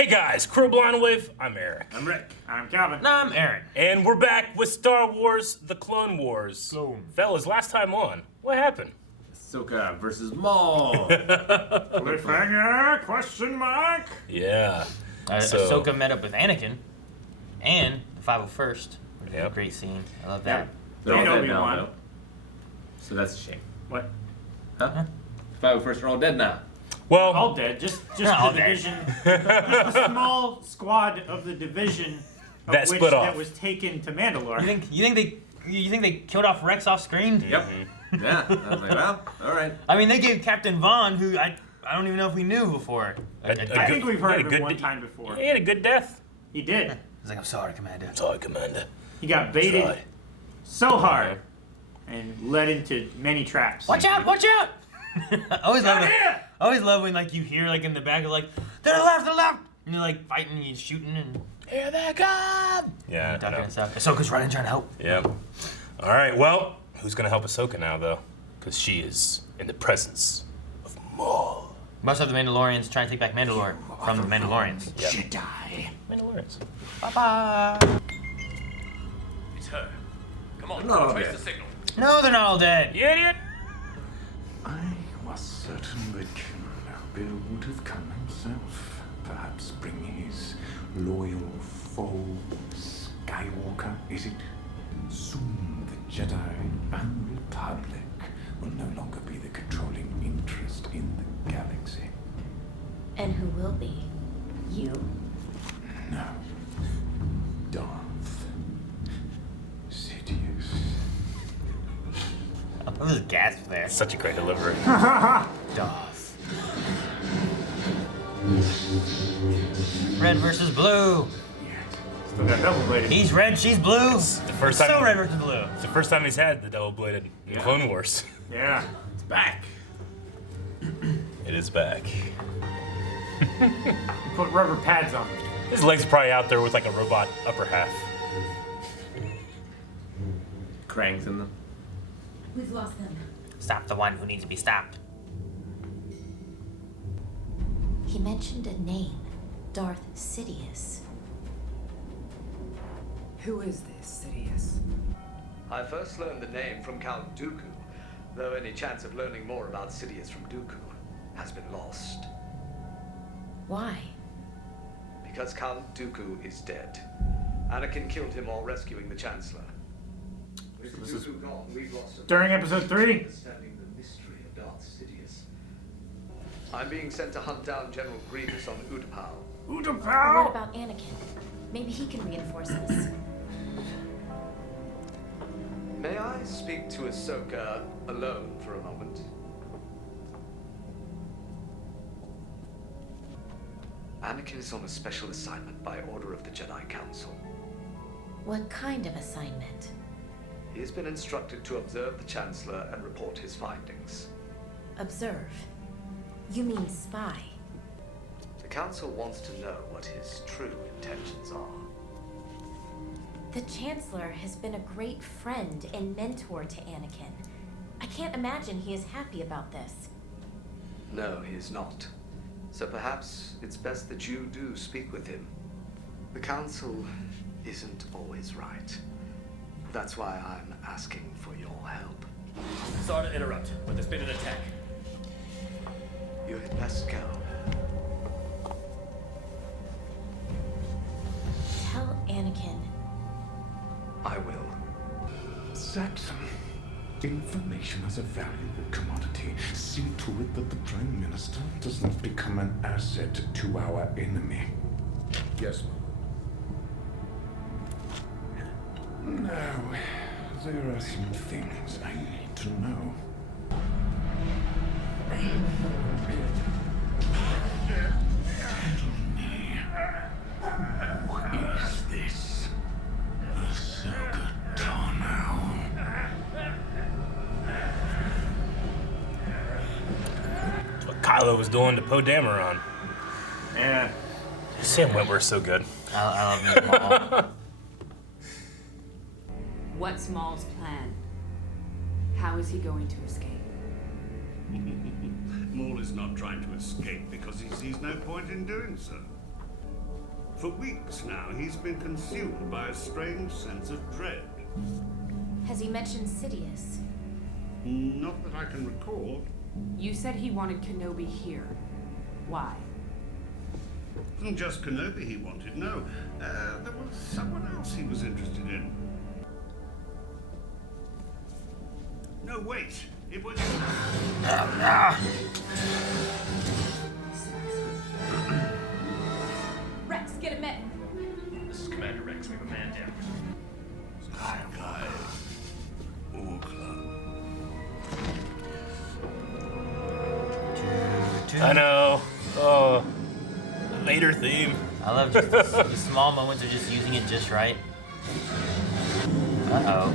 Hey guys, Crow Blind Wave, I'm Eric. I'm Rick. I'm Calvin. No, I'm Aaron. And we're back with Star Wars The Clone Wars. Fellas, last time on, what happened? Ahsoka versus Maul. Cliffhanger? Question mark? Yeah. Ahsoka met up with Anakin and the 501st. Yep. Great scene. I love that. They're all And dead now, Obi-Wan. though. So that's a shame. What? Huh? 501st are all dead now. Well, All dead. Just All the dead. division. Just a small squad of the division of That split off. that was taken to Mandalore. You think they killed off Rex off screen? Yep. Yeah. I was like, well, all right. I mean, they gave Captain Vaughn, who I don't even know if we knew before. A I think we've heard had a of good him one d- time before. he had a good death. He did. He's like, I'm sorry, Commander. Sorry, Commander. He got baited Try. so hard and led into many traps. Watch out! Watch out! I always love Down it. here! I always love when like you hear like in the back of like to the left, and they're like fighting and shooting and Here they come! Yeah, talking no. and stuff. Ahsoka's running, trying to help. Yep. All right, well, who's gonna help Ahsoka now, though? Because she is in the presence of Maul. Most of the Mandalorians trying to take back Mandalore from the Mandalorians. Yep. Jedi. Mandalorians. Bye-bye. It's her. Come on, Not all trace dead. the signal. No, they're not all dead. You idiot! I was certain that Bill would have come himself, perhaps bring his loyal foe, Skywalker, is it? Soon the Jedi and Republic will no longer be the controlling interest in the galaxy. And who will be? You? No. Darth Sidious. I was gasped there. Such a great delivery. Darth. Red versus blue. Still got double bladed. He's red, she's blue. It's the first time. So red versus blue. It's the first time he's had the double-bladed Yeah. Clone Wars. Yeah. It's back. It is back. Put rubber pads on him. His legs are probably out there with like a robot upper half. Krang's in them. We've lost them. Stop the one who needs to be stopped. He mentioned a name. Darth Sidious. Who is this, Sidious? I first learned the name from Count Dooku, though any chance of learning more about Sidious from Dooku has been lost. Why? Because Count Dooku is dead. Anakin killed him while rescuing the Chancellor. With Dooku gone, we've lost a During episode 3. understanding the mystery of Darth Sidious. I'm being sent to hunt down General Grievous on Utapau. What Utapau! about Anakin? Maybe he can reinforce us. May I speak to Ahsoka alone for a moment? Anakin is on a special assignment by order of the Jedi Council. What kind of assignment? He has been instructed to observe the Chancellor and report his findings. Observe. You mean spy. The Council wants to know what his true intentions are. The Chancellor has been a great friend and mentor to Anakin. I can't imagine he is happy about this. No, he is not. So perhaps it's best that you do speak with him. The Council isn't always right. That's why I'm asking for your help. Sorry to interrupt, but there's been an attack. You had best go. Tell Anakin. I will. Saxon, information is a valuable commodity. See to it that the Prime Minister does not become an asset to our enemy. Yes. Now, there are some things I need to know. Who is this? Ahsoka Tano. That's what Kylo was doing to Poe Dameron. Yeah. Sam Wentworth's so good. I love Maul. What's Maul's plan? How is he going to escape? Maul is not trying to escape because he sees no point in doing so. For weeks now, he's been consumed by a strange sense of dread. Has he mentioned Sidious? Not that I can recall. You said he wanted Kenobi here. Why? It wasn't just Kenobi he wanted, no. There was someone else he was interested in. No, wait. It was... Rex, get a med. This is Commander Rex. We have a man down. Sky. I know. Oh, the Vader theme. I love just the small moments of just using it just right. Uh-oh.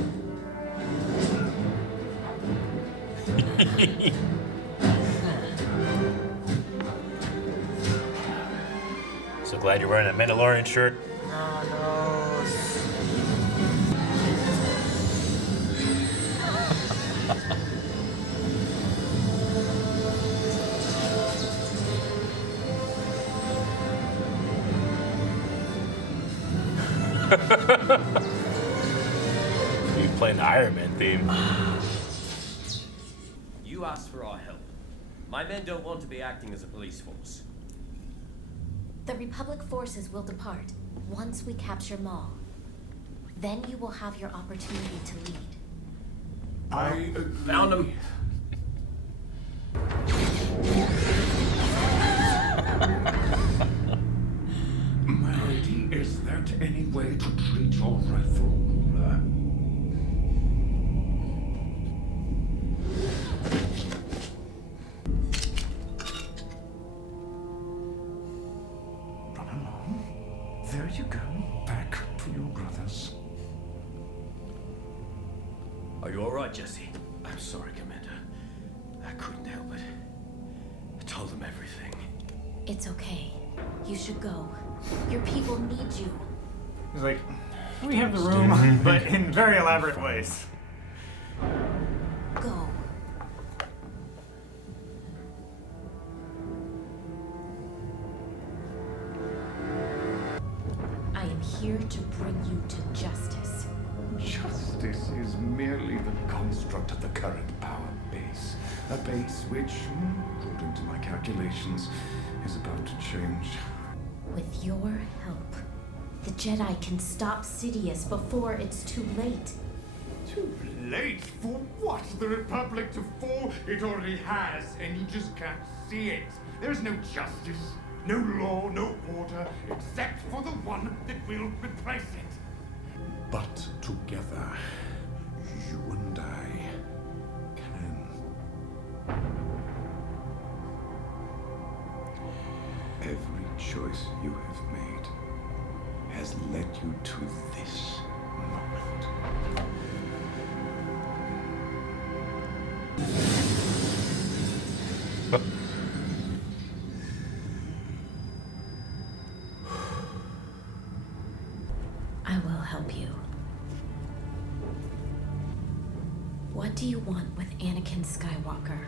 So glad you're wearing a Mandalorian shirt. Oh, no. You playing the Iron Man theme. You asked for our help. My men don't want to be acting as a police force. The Republic forces will depart once we capture Maul. Then you will have your opportunity to lead. I found him. My lady, is that any way to treat your rightful ruler? Run along. There you go. Back to your brothers. Are you all right, Jesse? I'm sorry, Commander. I couldn't help it. I told them everything. It's okay. You should go. Your people need you. He's like, we have the room, but in very elaborate ways. Go. I am here to bring you to justice. Justice is merely the construct of the current power base. A base which, according to my calculations, is about to change. With your help, the Jedi can stop Sidious before it's too late. Too late? For what? The Republic to fall? It already has, and you just can't see it. There's no justice, no law, no order, except for the one that will replace it. But together, you and I can. Every choice you have made has led you to this moment. I will help you. What do you want with Anakin Skywalker?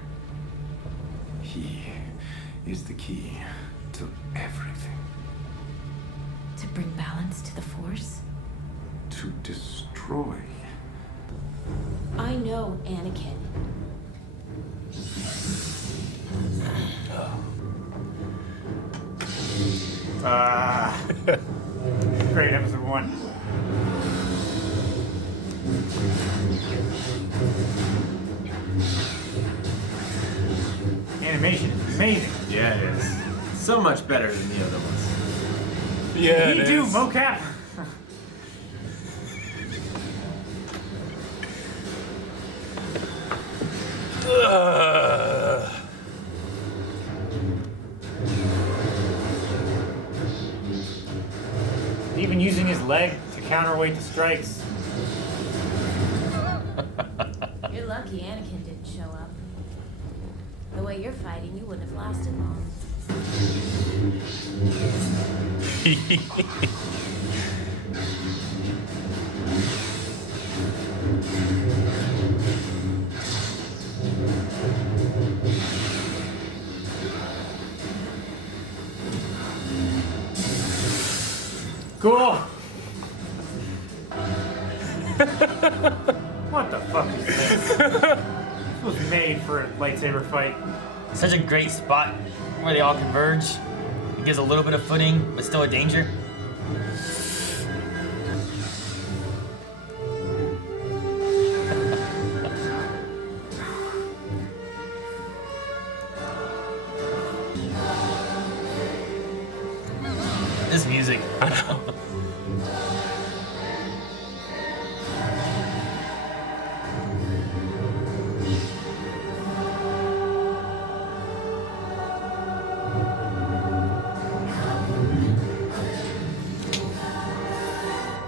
He is the key to everything. To bring balance to the Force? To destroy. I know Anakin. Great, episode 1. Animation is amazing. Yeah, it is. So much better than the other ones. Yeah, Me it too, is. mocap. Even using his leg to counterweight the strikes. You're lucky Anakin didn't show up. The way you're fighting, you wouldn't have lasted long. Cool. What the fuck is this? This was made for a lightsaber fight. Such a great spot where they all converge. It gives a little bit of footing, but still a danger. This music. I know.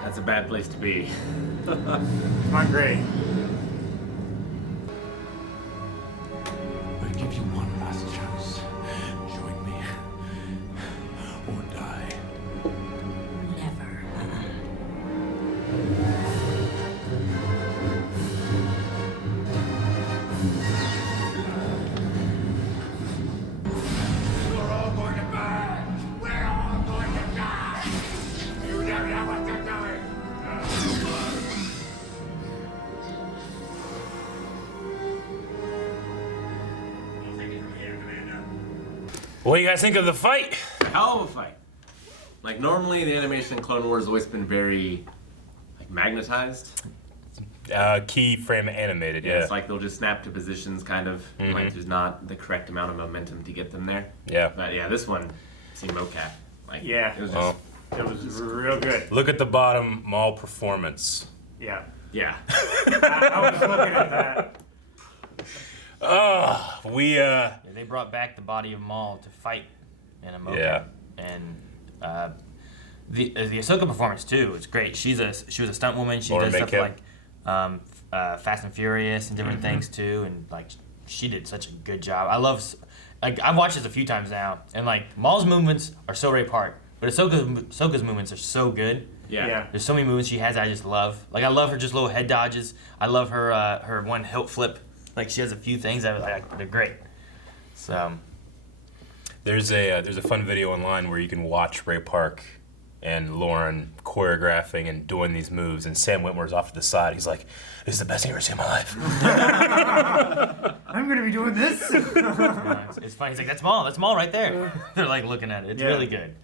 That's a bad place to be. Not great. I give you one last chance. Join me. Or die. Never. We're all going to burn! We're all going to die! You don't know what you're doing! I'll take it from here, Commander. What do you guys think of the fight? Hell of a fight. Like normally the animation in Clone Wars has always been very like magnetized. Keyframe animated, yeah. It's like they'll just snap to positions kind of. Like there's not the correct amount of momentum to get them there. Yeah. But yeah, this one seemed mocap. Like Yeah. it was just It was real good. Look at the bottom, Maul performance. Yeah. yeah. I was looking at that. Yeah, they brought back the body of Maul to fight in a mocap. Yeah. And the Ahsoka performance too. It's great. She was a stunt woman. She Laura does stuff Maycap. like Fast and Furious and different things too. And like she did such a good job. I love. Like I've watched this a few times now, and like Maul's movements are so Ray Park, but Ahsoka's movements are so good. Yeah. There's so many movements she has that I just love. Like I love her just little head dodges. I love her one hilt flip. Like she has a few things that they're great. So There's a fun video online where you can watch Ray Park and Lauren choreographing and doing these moves, and Sam Witwer's off to the side. He's like, "This is the best thing I've ever seen in my life." I'm gonna be doing this. it's funny. He's like, "That's Maul. That's Maul right there." They're like looking at it. It's really good.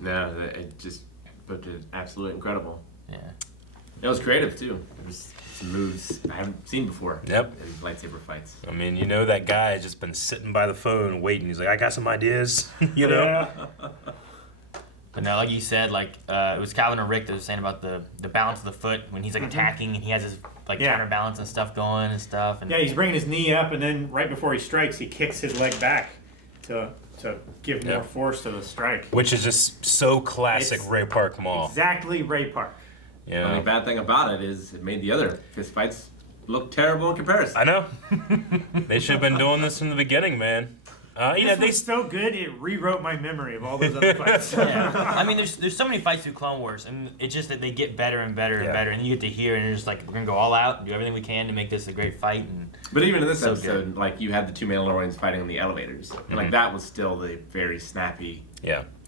No, it just looked absolutely incredible. Yeah. It was creative too. There was some moves I haven't seen before. Yep. In lightsaber fights. I mean, you know that guy has just been sitting by the phone waiting. He's like, "I got some ideas," you know. Yeah. But no, like you said, like it was Calvin or Rick that was saying about the balance of the foot when he's like attacking and he has his like counterbalance and stuff going and stuff. And Yeah, he's bringing his knee up, and then right before he strikes, he kicks his leg back to give more force to the strike. Which is just so classic It's Ray Park Maul. Exactly Ray Park. Yeah. The only bad thing about it is it made the other fist fights look terrible in comparison. I know. They should have been doing this from the beginning, man. This was so good, it rewrote my memory of all those other fights. Yeah. I mean, there's so many fights through Clone Wars, and it's just that they get better and better and better, and you get to hear, and you're just like, we're gonna go all out, do everything we can to make this a great fight. And But even in this so episode, good. like you had the two Mandalorians fighting in the elevators, and like that was still the very snappy,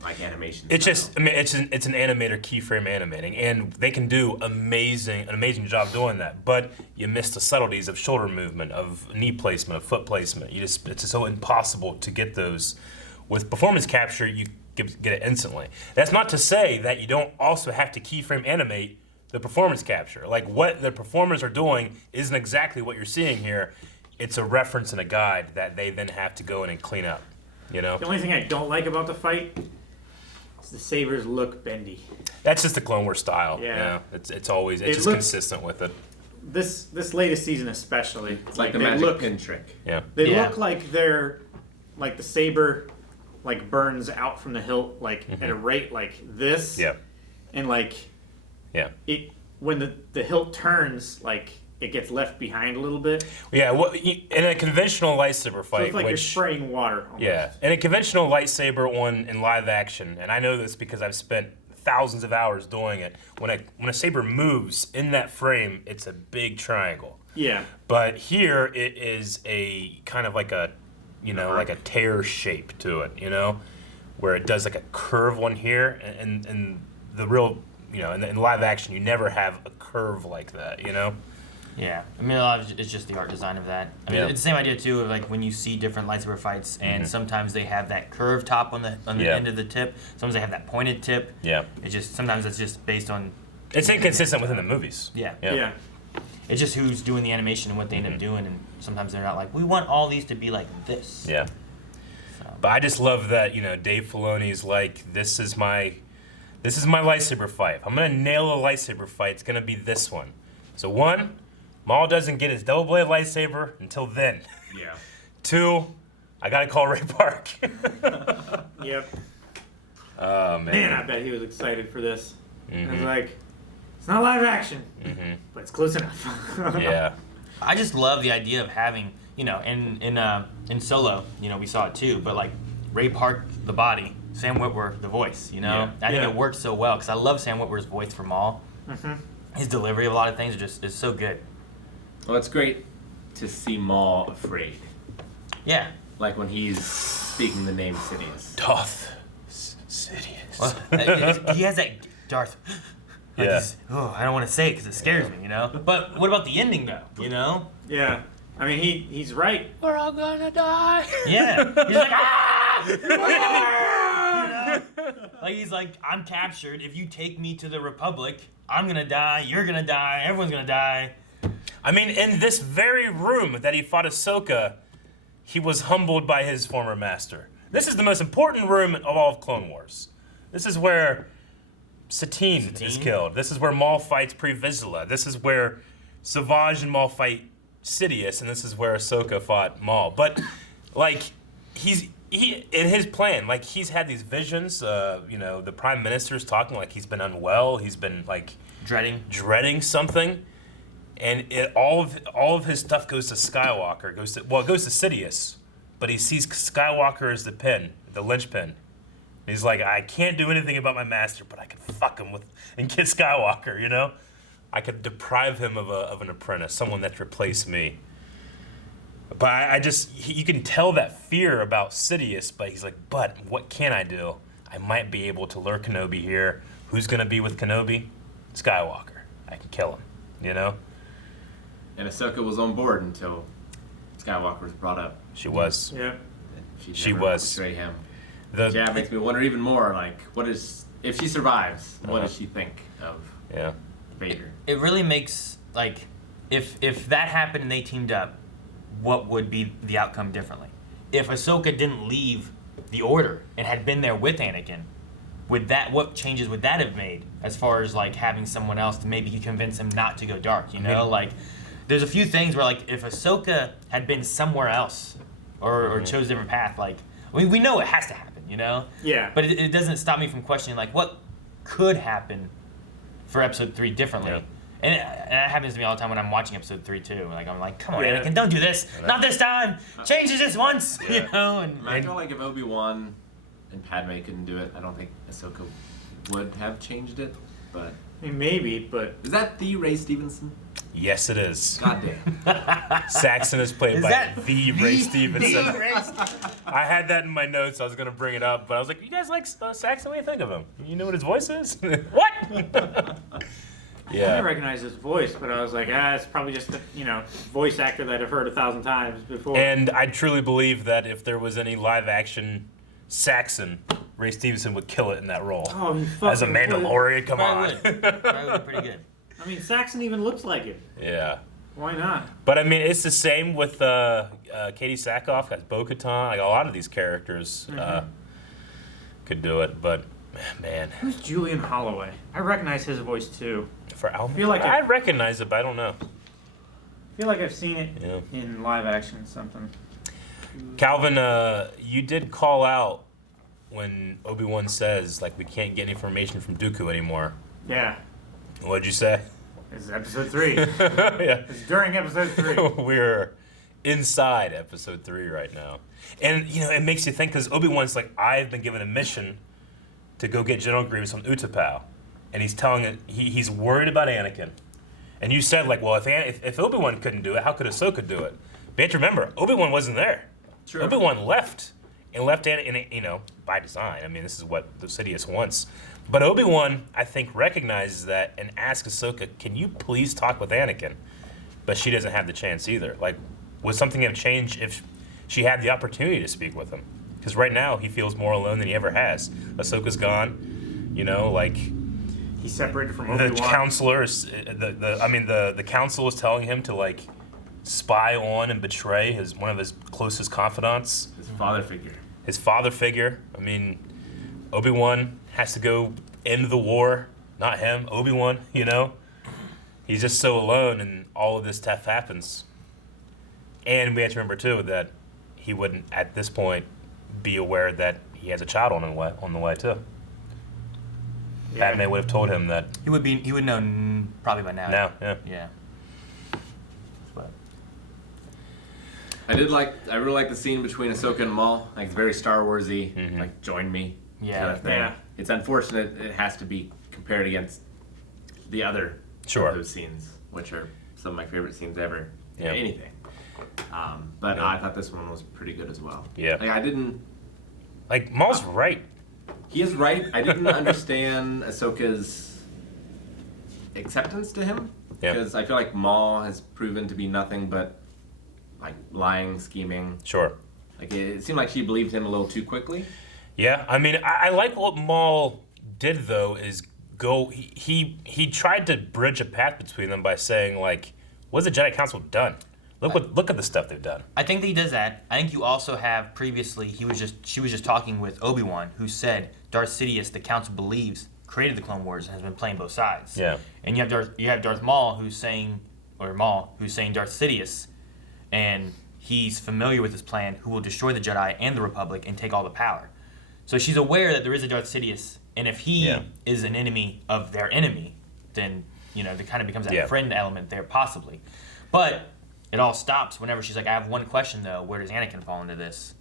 like animation. It's style. just, I mean, it's an animator keyframe animating, and they can do an amazing job doing that. But you miss the subtleties of shoulder movement, of knee placement, of foot placement. It's just so impossible to get those. With performance capture, you get it instantly. That's not to say that you don't also have to keyframe animate the performance capture. Like what the performers are doing isn't exactly what you're seeing here. It's a reference and a guide that they then have to go in and clean up. You know. The only thing I don't like about the fight is the sabers look bendy. That's just the Clone Wars style. Yeah. It's always It just looks- consistent with it. This latest season especially. It's like the they magic look, pin trick. Yeah. They look like they're like the saber like burns out from the hilt like at a rate like this. Yeah. And like it when the hilt turns like it gets left behind a little bit. Yeah, in a conventional lightsaber fight, So it's like you're which, spraying water. Almost. yeah, in a conventional lightsaber one in live action, and I know this because I've spent thousands of hours doing it. When a saber moves in that frame, it's a big triangle. Yeah. But here it is a kind of like a, like a tear shape to it, where it does like a curve one here, and the real, in live action, you never have a curve like that, Yeah, I mean, a lot of it's just the art design of that. I mean, it's the same idea too of like when you see different lightsaber fights, and sometimes they have that curved top on the end of the tip. Sometimes they have that pointed tip. Yeah. It's just sometimes it's just based on. It's inconsistent within the movies. Yeah. It's just who's doing the animation and what they end up doing, and sometimes they're not like, we want all these to be like this. Yeah. So. But I just love that Dave Filoni's like, this is my lightsaber fight. If I'm gonna nail a lightsaber fight, it's gonna be this one. So 1. Maul doesn't get his double-bladed lightsaber until then. Yeah. 2, I gotta call Ray Park. Yep. Oh, man. Man, I bet he was excited for this. I was like, it's not live action, but it's close enough. Yeah. I just love the idea of having, in Solo, we saw it too, but like Ray Park, the body, Sam Witwer, the voice, I think it works so well because I love Sam Witwer's voice for Maul. His delivery of a lot of things is so good. Well, it's great to see Maul afraid. Yeah. Like when he's speaking the name Sidious. Darth Sidious. Well, he has that Darth. Like Yeah. I don't want to say it because it scares me, But what about the ending, though, Yeah. I mean, he's right. We're all gonna die. Yeah. He's like, ah! Like, he's like, I'm captured. If you take me to the Republic, I'm gonna die. You're gonna die. Everyone's gonna die. I mean, in this very room that he fought Ahsoka, he was humbled by his former master. This is the most important room of all of Clone Wars. This is where Satine is killed. This is where Maul fights Pre Vizsla. This is where Savage and Maul fight Sidious, and this is where Ahsoka fought Maul. But like, he in his plan, like he's had these visions. The Prime Minister's talking like he's been unwell. He's been like dreading something. And all of his stuff goes to Skywalker. It goes to Sidious, but he sees Skywalker as the linchpin. He's like, I can't do anything about my master, but I can fuck him with and get Skywalker. I could deprive him of an apprentice, someone that's replaced me. But you can tell that fear about Sidious. But he's like, but what can I do? I might be able to lure Kenobi here. Who's gonna be with Kenobi? Skywalker. I can kill him. And Ahsoka was on board until Skywalker was brought up. She was. Yeah. She was. Betray him. Yeah, makes me wonder even more. Like, if she survives? What does she think of Vader? It really makes if that happened and they teamed up, what would be the outcome differently? If Ahsoka didn't leave the Order and had been there with Anakin, what changes would that have made as far as like having someone else to maybe convince him not to go dark? Like. There's a few things where, like, if Ahsoka had been somewhere else or chose a different path, we know it has to happen, Yeah. But it doesn't stop me from questioning, like, what could happen for Episode 3 differently? Yeah. And that happens to me all the time when I'm watching Episode 3 too. Like, I'm like, come on, Anakin, don't do this. Not this time. Change it just once, And I feel like if Obi-Wan and Padme couldn't do it, I don't think Ahsoka would have changed it, but... I mean, maybe, but... Is that the Ray Stevenson? Yes, it is. Goddamn. Saxon is played by the Ray Stevenson. Ray Stevenson. I had that in my notes. I was going to bring it up, but I was like, you guys like Saxon? What do you think of him? You know what his voice is? What? I didn't recognize his voice, but I was like, it's probably just a voice actor that I've heard 1,000 times before. And I truly believe that if there was any live-action Saxon, Ray Stevenson would kill it in that role. Oh, he fucking as a Mandalorian, come on. Probably would pretty good. I mean, Saxon even looks like it. Yeah. Why not? But I mean, it's the same with Katie Sackhoff, has Bo-Katan. Like a lot of these characters could do it, but man. Who's Julian Holloway? I recognize his voice too. For Alma? I recognize it, but I don't know. I feel like I've seen it in live action or something. Calvin, you did call out when Obi-Wan says, like, we can't get any information from Dooku anymore. Yeah. What'd you say? It's Episode 3. Yeah. It's during Episode 3. We're inside Episode 3 right now. And, it makes you think, because Obi-Wan's like, I've been given a mission to go get General Grievous on Utapau. And he's telling it, he's worried about Anakin. And you said, like, well, if Obi-Wan couldn't do it, how could Ahsoka do it? But you have to remember, Obi-Wan wasn't there. True. Obi-Wan left. and left Anakin, you know, by design. I mean, this is what the Sidious wants. But Obi-Wan, I think, recognizes that and asks Ahsoka, can you please talk with Anakin? But she doesn't have the chance either. Like, would something have changed if she had the opportunity to speak with him? Because right now, he feels more alone than he ever has. Ahsoka's gone, you know, like... He's separated from Obi-Wan. The counselor is, the council is telling him to, like, spy on and betray one of his closest confidants. His father figure. His father figure. I mean, Obi-Wan has to go end the war, not him, Obi-Wan, you know? He's just so alone and all of this stuff happens. And we have to remember, too, that he wouldn't, at this point, be aware that he has a child on the way too. Yeah. Padme would have told him that. He would know probably by now. Now, yeah. Yeah. But I really like the scene between Ahsoka and Maul. Like, it's very Star Warsy. Like, join me. Yeah. Kind of thing. Yeah. It's unfortunate it has to be compared against the other of those scenes, which are some of my favorite scenes ever. Yeah. Anything. But I thought this one was pretty good as well. Yeah. Like, I didn't... Like, Maul's right. He is right. I didn't understand Ahsoka's acceptance to him. Yeah. Because I feel like Maul has proven to be nothing but, like, lying, scheming. Sure. Like, it seemed like she believed him a little too quickly. Yeah, I mean, I like what Maul did, though, is he tried to bridge a path between them by saying, like, what's the Jedi Council done? Look at the stuff they've done. I think that he does that. I think you also have previously she was just talking with Obi-Wan, who said Darth Sidious, the Council believes, created the Clone Wars and has been playing both sides. Yeah. And you have Darth Maul who's saying Darth Sidious, and he's familiar with his plan, who will destroy the Jedi and the Republic and take all the power. So she's aware that there is a Darth Sidious, and if he is an enemy of their enemy, then there kind of becomes that friend element there possibly. But it all stops whenever she's like, I have one question though, where does Anakin fall into this?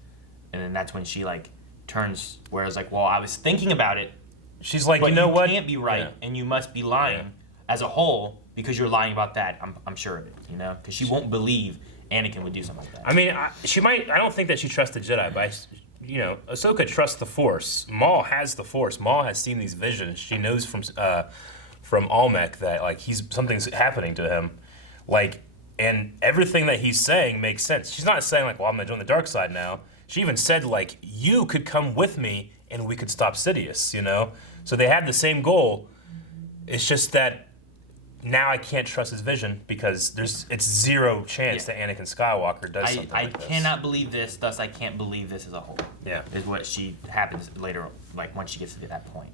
And then that's when she like turns where it's like, well, I was thinking about it. She's like, but you know what? You can't be right, and you must be lying as a whole because you're lying about that. I'm sure of it, because she won't believe Anakin would do something like that. I mean, she might. I don't think that she trusts the Jedi, but Ahsoka trusts the Force. Maul has the Force. Maul has seen these visions. She knows from Almec that like something's happening to him, like. And everything that he's saying makes sense. She's not saying like, well, I'm gonna join the dark side now. She even said like, you could come with me and we could stop Sidious, So they had the same goal. It's just that now I can't trust his vision because it's zero chance that Anakin Skywalker does something like this. I cannot believe this, thus I can't believe this as a whole. Yeah. Is what happens later, like once she gets to that point.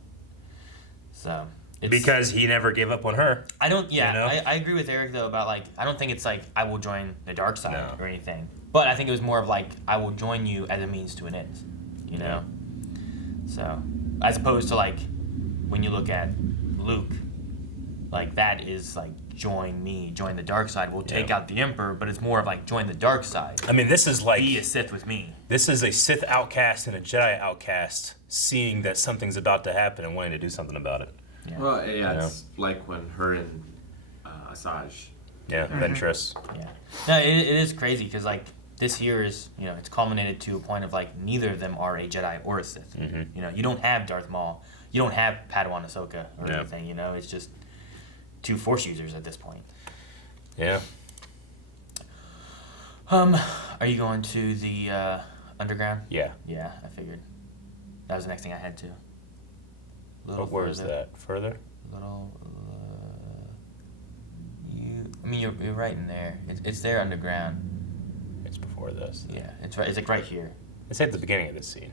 So... Because he never gave up on her. I don't. Yeah, I agree with Eric though about like I don't think it's like I will join the dark side or anything. But I think it was more of like I will join you as a means to an end. So as opposed to like when you look at Luke, like that is like join the dark side. We'll take out the Emperor, but it's more of like join the dark side. I mean, this is like be a Sith with me. This is a Sith outcast and a Jedi outcast seeing that something's about to happen and wanting to do something about it. Yeah. Well, it's like when her and Asajj. Yeah, Ventress. Yeah. No, it is crazy because like this year is it's culminated to a point of like neither of them are a Jedi or a Sith. You don't have Darth Maul, you don't have Padawan Ahsoka or anything. It's just two Force users at this point. Yeah. Are you going to the underground? Yeah. Yeah, I figured. That was the next thing I had to. Where is that? Further? You're right in there. It's there underground. It's before this. Yeah, it's right. It's like right here. It's at the beginning of this scene.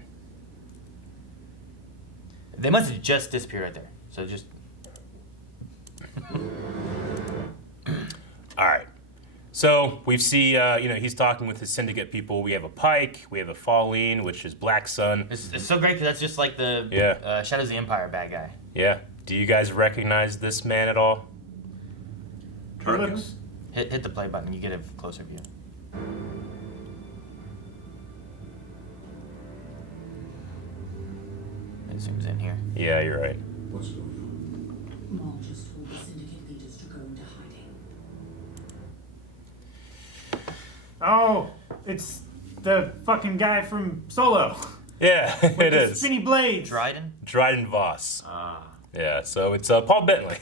They must have just disappeared right there. So just. All right. So we see, he's talking with his syndicate people. We have a Pike, we have a Falleen, which is Black Sun. It's so great because that's just like the Shadows of the Empire bad guy. Yeah. Do you guys recognize this man at all? Hit the play button. You get a closer view. It zooms in here. Yeah, you're right. What's going on? Maul just told the syndicate leaders to go into hiding. Oh, it's the fucking guy from Solo. Yeah, it is. Spinny blades. Dryden Voss. Yeah, so it's Paul Bentley.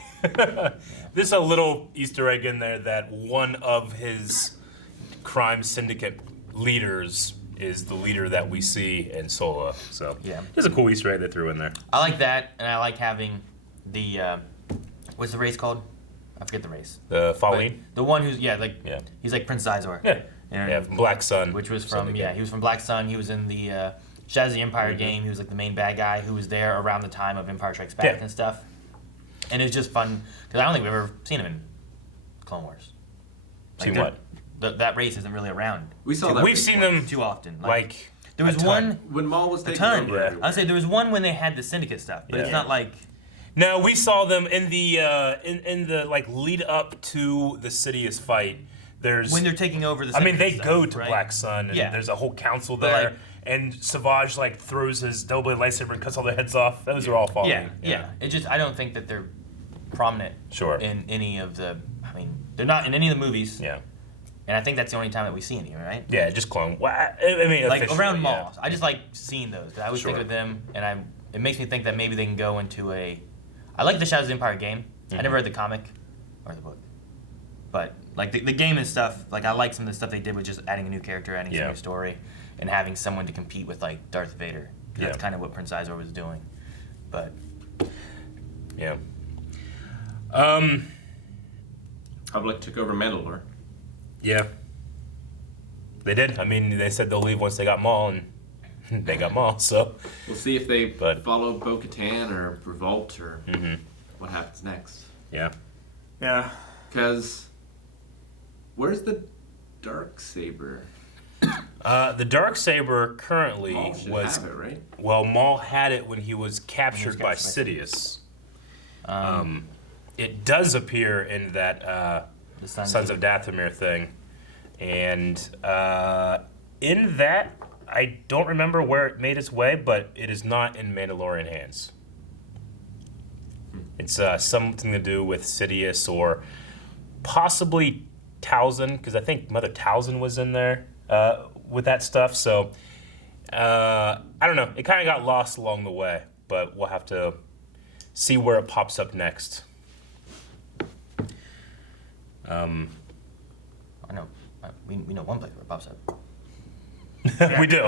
There's a little Easter egg in there that one of his crime syndicate leaders is the leader that we see in Solo. So yeah, there's a cool Easter egg they threw in there. I like that, and I like having the what's the race called? I forget the race. The Falleen? The one who's he's like Prince Sizor. Yeah, from Black Sun. Which was from Syndicate. he was from Black Sun. He was in the Shadows of the Empire game. He was like the main bad guy who was there around the time of Empire Strikes Back and stuff. And it's just fun because I don't think we've ever seen him in Clone Wars. Seen what? That race isn't really around. We saw that. We've seen them too often. Like there was one when Maul was taking over. Yeah. I'd say there was one when they had the Syndicate stuff, but it's not like. No, we saw them in the in the like lead up to the Sidious fight. There's when they're taking over the. I mean, they stuff, go to right? Black Sun, and there's a whole council But, there. like, and Savage like throws his double blade lightsaber and cuts all their heads off. Those are all falling. Yeah. It just I don't think that they're prominent. Sure. In any of the, I mean, they're not in any of the movies. Yeah. And I think that's the only time that we see any, right? Yeah, just Clone. Well, I mean, like officially, around Maul. I just like seeing those. I always Sure. think of them, and it makes me think that maybe they can go into a. I like the Shadows of the Empire game. I never read the comic or the book, but like the game and stuff. Like I like some of the stuff they did with just adding a new character, adding some new story, and having someone to compete with like Darth Vader. That's kind of what Prince Sizor was doing, but. Yeah. Public took over Mandalore. Yeah. They did. I mean, they said they'll leave once they got Maul, and they got Maul. So we'll see if they follow Bo-Katan or Revolt or what happens next. Yeah. Yeah. Because where's the Darksaber? The Darksaber currently Maul should was have it, right? Well, Maul had it when he was captured by Sidious. It does appear in that the Sons of Dathomir thing, and in that I don't remember where it made its way, but it is not in Mandalorian hands. It's something to do with Sidious or possibly Talzin, because I think Mother Talzin was in there with that stuff. So I don't know. It kind of got lost along the way, but we'll have to see where it pops up next. I know. We know one place where it pops up. We do.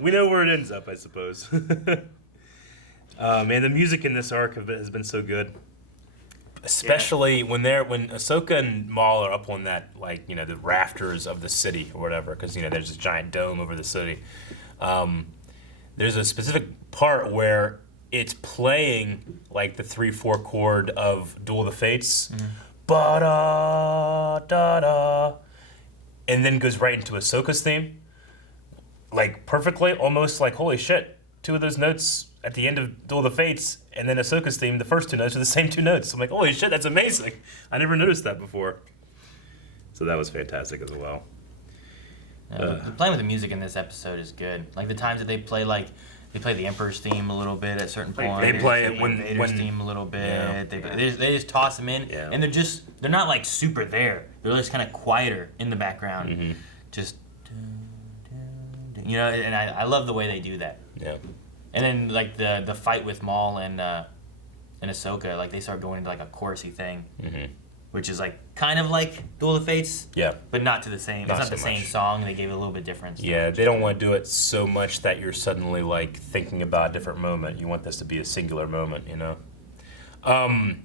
we know where it ends up, I suppose. Man, the music in this arc has been so good. Especially when Ahsoka and Maul are up on that, like, you know, the rafters of the city or whatever, because, you know, there's this giant dome over the city. There's a specific part where it's playing like the 3/4 chord of Duel of the Fates. Ba-da, da-da. And then goes right into Ahsoka's theme. Like, perfectly, almost like, holy shit, 2 of those notes at the end of Duel of the Fates, and then Ahsoka's theme, the first 2 notes are the same 2 notes. I'm like, holy shit, that's amazing. I never noticed that before. So that was fantastic as well. Playing with the music in this episode is good. Like the times that they play the Emperor's theme a little bit at certain points. They play it when Vader's theme a little bit. Yeah. They just toss them in, and they're not like super there. They're just kind of quieter in the background, just you know. And I love the way they do that. Yeah. And then like the fight with Maul and Ahsoka, like they start going into like a chorusy thing, which is like kind of like Duel of the Fates. Yeah. But not to the same. Not It's not so the same much. song. They gave it a little bit different. Yeah, they don't want to do it so much that you're suddenly like thinking about a different moment. You want this to be a singular moment, you know.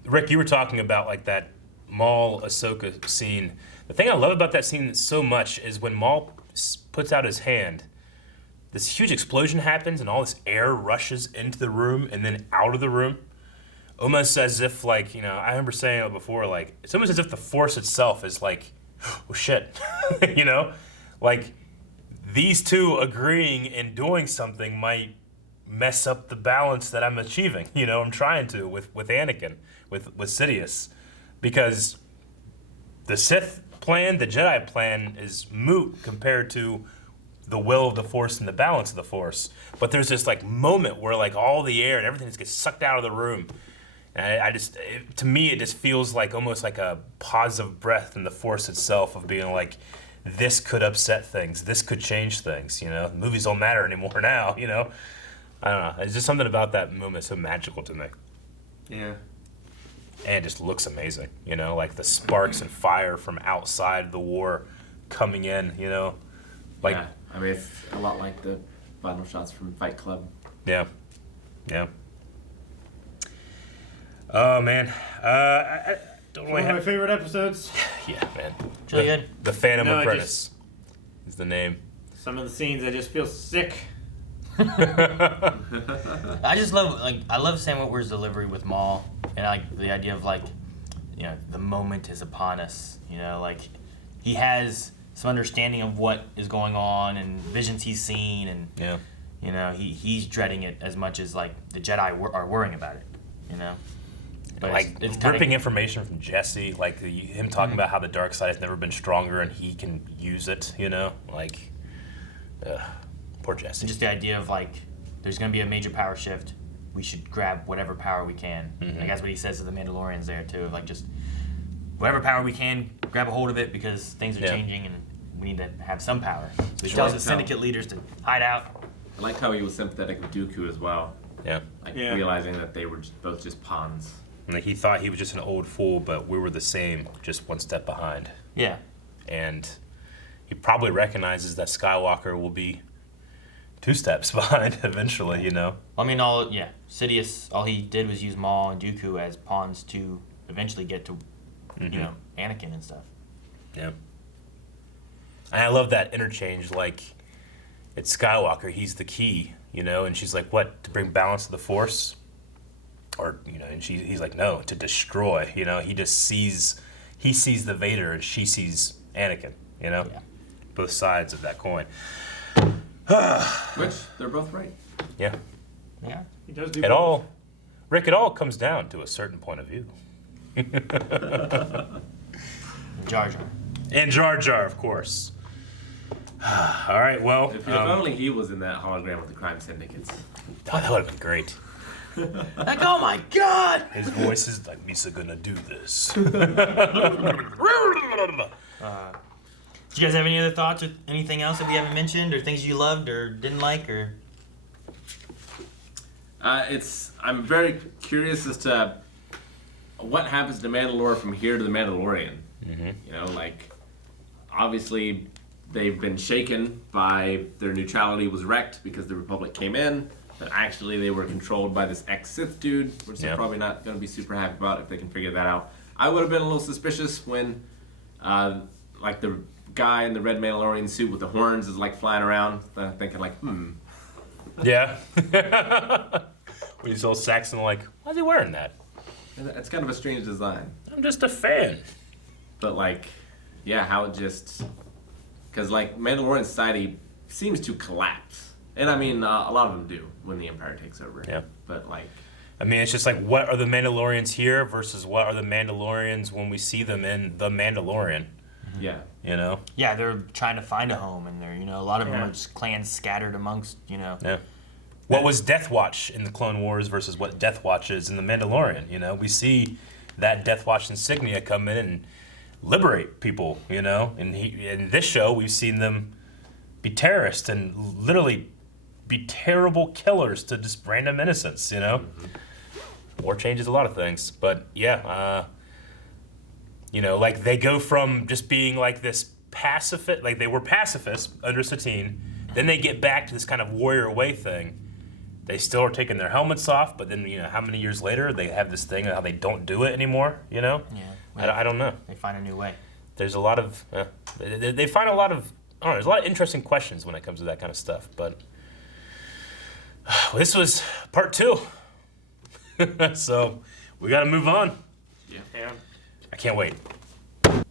Rick, you were talking about like that Maul Ahsoka scene. The thing I love about that scene so much is when Maul puts out his hand, this huge explosion happens and all this air rushes into the room and then out of the room. Almost as if, like, you know, I remember saying it before, like, it's almost as if the Force itself is like, oh shit, you know? Like, these two agreeing and doing something might mess up the balance that I'm achieving, you know, I'm trying to with Anakin, with Sidious. Because the Sith plan, the Jedi plan is moot compared to the will of the Force and the balance of the Force. But there's this, like, moment where, like, all the air and everything just gets sucked out of the room. And to me, it just feels like almost like a pause of breath in the Force itself of being like, this could upset things. This could change things, you know? Movies don't matter anymore now, you know? I don't know. It's just something about that moment so magical to me. Yeah. And it just looks amazing, you know? Like the sparks and fire from outside the war coming in, you know? Like, yeah. I mean, it's a lot like the final shots from Fight Club. Yeah. Yeah. Oh, man. I don't really One of my favorite episodes. Yeah, man. It's really good. The Phantom Apprentice is the name. Some of the scenes, I just feel sick. I just love, like, I love Sam Witwer's delivery with Maul, and like the idea of, like, you know, the moment is upon us. You know, like, he has some understanding of what is going on and visions he's seen, and yeah, you know, he's dreading it as much as like the Jedi are worrying about it. You know, but like it's ripping information from Jesse, like him talking about how the dark side has never been stronger and he can use it. You know, like poor Jesse. Just the idea of like, there's going to be a major power shift. We should grab whatever power we can. Mm-hmm. Like that's what he says to the Mandalorians there too. Of like just whatever power we can, grab a hold of it because things are changing and we need to have some power. So he tells the syndicate leaders to hide out. I liked how he was sympathetic with Dooku as well. Yeah. Like realizing that they were both just pawns. Like he thought he was just an old fool, but we were the same, just one step behind. Yeah. And he probably recognizes that Skywalker will be 2 steps behind eventually, you know? I mean, Sidious, all he did was use Maul and Dooku as pawns to eventually get to, you know, Anakin and stuff. Yeah. And I love that interchange, like, it's Skywalker, he's the key, you know? And she's like, what, to bring balance to the Force? Or, you know, and he's like, no, to destroy, you know? He sees the Vader and she sees Anakin, you know? Yeah. Both sides of that coin. Which, they're both right. Yeah. Yeah. He does do Rick, it all comes down to a certain point of view. Jar Jar. And Jar Jar, of course. All right, well. If only he was in that hologram with the crime syndicates. Oh, that would have been great. Like, oh my God! His voice is like, Misa gonna do this. Do you guys have any other thoughts or anything else that we haven't mentioned, or things you loved or didn't like, or? I'm very curious as to what happens to Mandalore from here to the Mandalorian. Mm-hmm. You know, like, obviously they've been shaken by their neutrality was wrecked because the Republic came in, but actually they were controlled by this ex-Sith dude, which they're probably not going to be super happy about if they can figure that out. I would have been a little suspicious when, like, the guy in the red Mandalorian suit with the horns is, like, flying around, thinking, like, Yeah. When you saw Saxon, like, why's he wearing that? It's kind of a strange design. I'm just a fan. But, like, yeah, how it just... Because, like, Mandalorian society seems to collapse. And, I mean, a lot of them do when the Empire takes over. Yeah. But, like... I mean, it's just like, what are the Mandalorians here versus what are the Mandalorians when we see them in The Mandalorian? Yeah. You know? Yeah, they're trying to find a home, and they're, you know, a lot of them are just clans scattered amongst, you know. Yeah. What was Death Watch in the Clone Wars versus what Death Watch is in The Mandalorian? You know, we see that Death Watch insignia come in and liberate people, you know? And in this show, we've seen them be terrorists and literally be terrible killers to just random innocents, you know? Mm-hmm. War changes a lot of things. But, yeah, you know, like, they go from just being like this pacifist, like they were pacifists under Satine, then they get back to this kind of warrior way thing. They still are taking their helmets off, but then, you know, how many years later they have this thing of how they don't do it anymore, you know? Yeah. I don't know. They find a new way. There's a lot of, they find a lot of, I don't know, there's a lot of interesting questions when it comes to that kind of stuff, but this was part 2. So we got to move on. Yeah. I can't wait.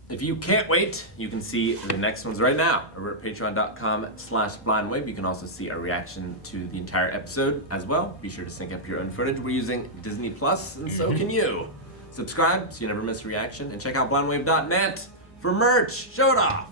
If you can't wait, you can see the next ones right now over at patreon.com/blindwave. You can also see a reaction to the entire episode as well. Be sure to sync up your own footage. We're using Disney Plus, and so can you. Subscribe so you never miss a reaction, and check out blindwave.net for merch. Show it off.